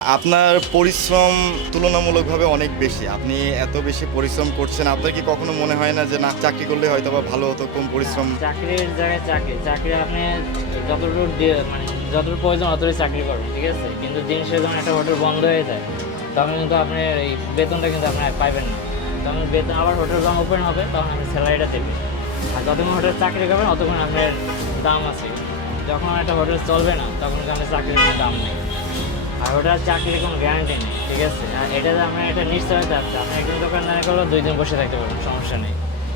আপনার পরিশ্রম তুলনামূলকভাবে অনেক বেশি। আপনি এত বেশি পরিশ্রম করছেন, আপনার কি কখনো মনে হয় না যে, না, চাকরি করলে হয়তো বা ভালো হতো, কম পরিশ্রম চাকরির জায়গায় চাকরি। চাকরি আপনি যতটুকু মানে যতটুকু প্রয়োজন অতটুকু চাকরি করবেন, ঠিক আছে? কিন্তু দিন শেষে যখন একটা হোটেল বন্ধ হয়ে যায়, তখন কিন্তু আপনি এই বেতনটা কিন্তু আপনি পাইবেন না। তখন বেতন, আবার হোটেল যখন ওপেন হবে, তখন আপনি স্যালারিটা দেবে আর যতক্ষণ হোটেল চাকরি করবেন ততক্ষণ আপনার দাম আছে। যখন একটা হোটেল চলবে না, তখন আপনার চাকরির দাম নেই। আর ওটার চাকরির কোনো গ্যারান্টি নেই ঠিক আছে? আর এটা যে আপনার একটা নিশ্চয়তা আছে আপনি একজন দোকানদার করলেও দুই দিন বসে থাকতে পারবেন সমস্যা নেই।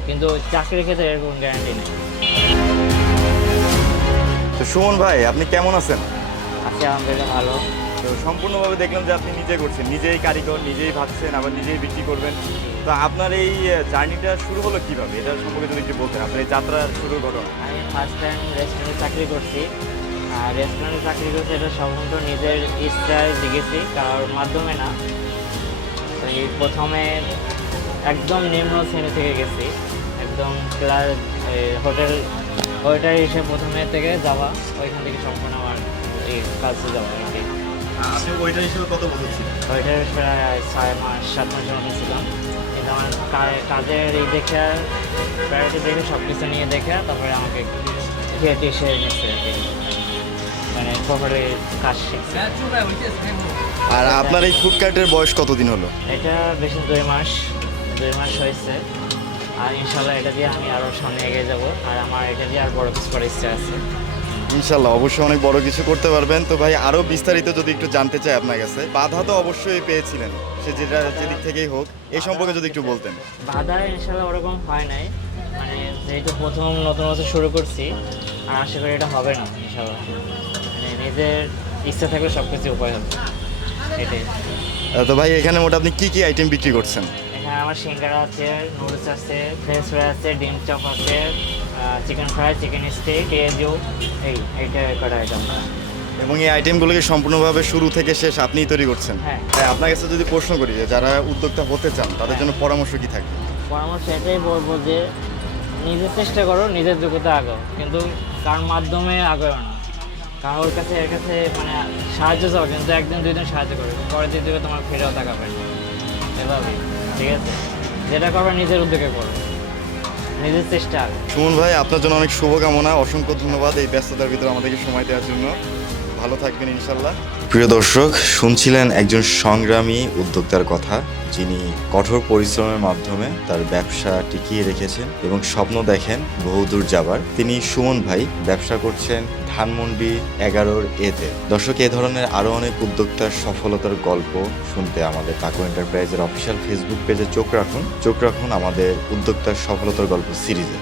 কিন্তু চাকরির ক্ষেত্রে এর কোনো গ্যারান্টি নেই। তো সুমন ভাই আপনি কেমন আছেন? আছে আলহামদুলিল্লাহ ভালো। তো সম্পূর্ণভাবে দেখলাম যে আপনি নিজে করছেন নিজেই কারিগর নিজেই ভাবছেন আবার নিজেই বিক্রি করবেন। তো আপনার এই জার্নিটা শুরু হলো কীভাবে? এটা সম্পর্কে যদি একটু বলতেন আপনার এই যাত্রা শুরু ঘটনা। আমি ফার্স্ট টাইম রেস্টুরেন্টে চাকরি করছি। রেস্টুরেন্টে চাকরি করছি এটা সম্পূর্ণ নিজের ইচ্ছায় শিখেছি কারোর মাধ্যমে না। তো এই প্রথমে একদম নিম্ন শ্রেণি থেকে গেছি একদম ক্লাস হোটেল ওইটাই এসে প্রথমে থেকে যাওয়া ওইখান থেকে সম্পূর্ণ আমার এই কাজে যাওয়া আর কি। আপনি ওইটা হিসেবে কত বছর ওইটার প্রায় ছয় মাস সাত মাসের মতো ছিলাম। কিন্তু আমার কাজের এই দেখে প্রায়োরিটি দেখে সব কিছু নিয়ে দেখে তারপরে আমাকে খেয়ে এসে নিচ্ছে আর কি। মানে প্রপারে কাজ শিখছে। আর আপনার এই ফুড কার্টের বয়স কতদিন হলো? এটা বেশি দুই মাস দুই মাস হয়েছে। আর ইনশাল্লাহ এটা দিয়ে আমি আরও সামনে এগিয়ে যাব। আর আমার এটা দিয়ে আর বড় কিছু করার ইচ্ছা আছে। ইনশাল্লাহ অবশ্যই অনেক বড় কিছু করতে পারবেন। তো ভাই আরও বিস্তারিত যদি একটু জানতে চাই আপনার কাছে বাধা তো অবশ্যই পেয়েছিলেন সে যেটা যেদিক থেকেই হোক এই সম্পর্কে যদি একটু বলতেন। বাধা ইনশাল্লাহ ওরকম হয় নাই। মানে যেহেতু প্রথম নতুন বছর শুরু করছি আর আশা করি এটা হবে না ইনশাল্লাহ। নিজের ইচ্ছা থাকলে সব কিছু উপায় হবে। এটাই। তো ভাই এখানে মোট আপনি কি কি আইটেম বিক্রি করছেন? এখানে আমার সিঙ্গারা আছে নুডলস আছে ফ্রেঞ্চ ফ্রাই আছে ডিম চপ আছে চিকেন ফ্রাই চিকেন স্টেক এজু এই এইটা কটা আইটেম এবং এই আইটেমগুলোকে সম্পূর্ণভাবে শুরু থেকে শেষ আপনিই তৈরি করছেন? হ্যাঁ। আপনার কাছে যদি প্রশ্ন করি যে যারা উদ্যোক্তা হতে চান তাদের জন্য পরামর্শ কি থাকবে পরামর্শ এটাই বলব যে নিজের চেষ্টা করো নিজের যোগ্যতা আগাও। কিন্তু কার মাধ্যমে আগাও না। কারণ ওর কাছে এর কাছে মানে সাহায্য চাও কিন্তু একদিন দুইদিন সাহায্য করবে পরের দিন থেকে তোমার ফিরেও তাকাবে এভাবে, ঠিক আছে? যেটা করবে নিজের উদ্যোগে করবে। নিজের চেষ্টা। সুমন ভাই, আপনার জন্য অনেক শুভকামনা, অসংখ্য ধন্যবাদ এই ব্যস্ততার ভিতরে আমাদেরকে সময় দেওয়ার জন্য। ভালো থাকবেন ইনশাল্লাহ। প্রিয় দর্শক, শুনছিলেন একজন সংগ্রামী উদ্যোক্তার কথা, যিনি কঠোর পরিশ্রমের মাধ্যমে তার ব্যবসা টিকিয়ে রেখেছেন এবং স্বপ্ন দেখেন বহুদূর যাবার। তিনি সুমন ভাই, ব্যবসা করছেন ধানমন্ডি এগারোর এতে। দর্শক, এ ধরনের আরও অনেক উদ্যোক্তার সফলতার গল্প শুনতে আমাদের কাকু এন্টারপ্রাইজের অফিসিয়াল ফেসবুক পেজে চোখ রাখুন। চোখ রাখুন আমাদের উদ্যোক্তার সফলতার গল্প সিরিজে।